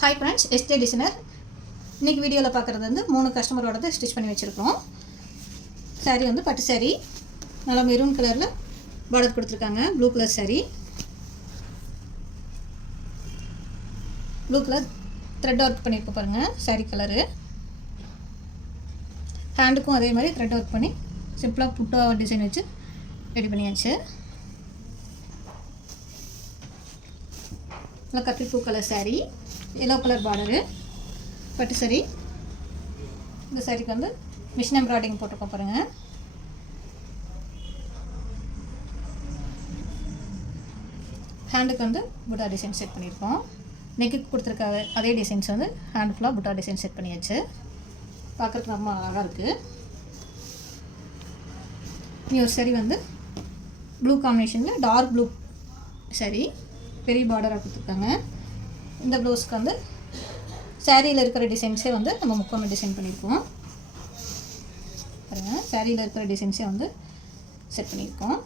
Hi friends, SJ Designer. இன்னைக்கு வீடியோல பார்க்குறது வந்து மூணு கஸ்டமரோடது ஸ்டிட்ச் பண்ணி வச்சிருக்கோம். saree வந்து பட்டு saree. நல்ல மெரூன் கலர்ல border கொடுத்திருக்காங்க. Blue colour saree. Blue colour thread work பண்ணிருக்க பாருங்க. saree colour. ஹேண்டுக்கும் அதே மாதிரி thread work பண்ணி சிம்பிளா புட்டா டிசைன் வச்சு ரெடி பண்ணியாச்சு. கத்திரிப்பூ colour saree, yellow colour border, பட்டு saree. இந்த சாரிக்கு வந்து மிஷின் எம்ப்ராய்டிங் போட்டுருக்கோம் பாருங்க. ஹேண்டுக்கு வந்து புட்டா டிசைன் செட் பண்ணியிருக்கோம். நெக்கு கொடுத்துருக்க அதே டிசைன்ஸ் வந்து ஹேண்ட் ஃபுல்லாக புட்டா டிசைன் செட் பண்ணியாச்சு. பார்க்குறதுக்கு ரொம்ப அழகாக இருக்குது. இனி ஒரு saree வந்து ப்ளூ காம்பினேஷனில் டார்க் ப்ளூ saree, பெரிய பார்டராக கொடுத்துருக்காங்க. இந்த ப்ளவுஸ்க்கு வந்து சாரியில் இருக்கிற டிசைன்ஸே வந்து நம்ம முக்கோண டிசைன் பண்ணியிருக்கோம் பாருங்கள். சாரியில் இருக்கிற டிசைன்ஸே வந்து செட் பண்ணியிருக்கோம்.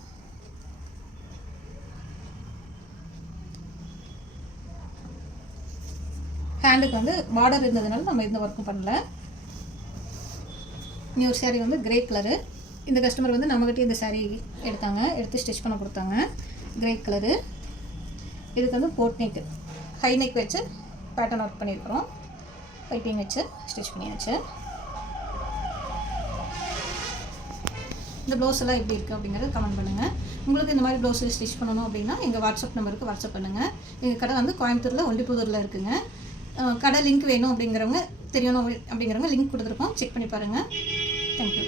ஹேண்டுக்கு வந்து பார்டர் இருந்ததுனால நம்ம எந்த ஒர்க்கும் பண்ணல. இனி ஒரு saree வந்து கிரே கலரு. இந்த கஸ்டமர் வந்து நம்மகிட்டே இந்த saree எடுத்து ஸ்டிச் பண்ண கொடுத்தாங்க. Grey colour. இதுக்கு வந்து போட் நெக், ஹை நெக் வச்சு பேட்டர்ன் ஒர்க் பண்ணியிருக்கிறோம். பைப்பிங் வச்சு ஸ்டிச் பண்ணியாச்சு. இந்த ப்ளவுஸ் எல்லாம் எப்படி இருக்குது அப்படிங்கிறது கமெண்ட் பண்ணுங்கள். உங்களுக்கு இந்த மாதிரி ப்ளவுஸ் ஸ்டிச் பண்ணணும் அப்படின்னா எங்கள் வாட்ஸ்அப் நம்பருக்கு வாட்ஸ்அப் பண்ணுங்கள். எங்கள் கடை வந்து கோயம்புத்தூரில் ஒண்டிப்புதூரில் இருக்குங்க. கடை லிங்க் வேணும் அப்படிங்கிறவங்க தெரியணும் அப்படிங்கிறவங்க லிங்க் கொடுத்துருக்கோம், செக் பண்ணி பாருங்கள். தேங்க்யூ.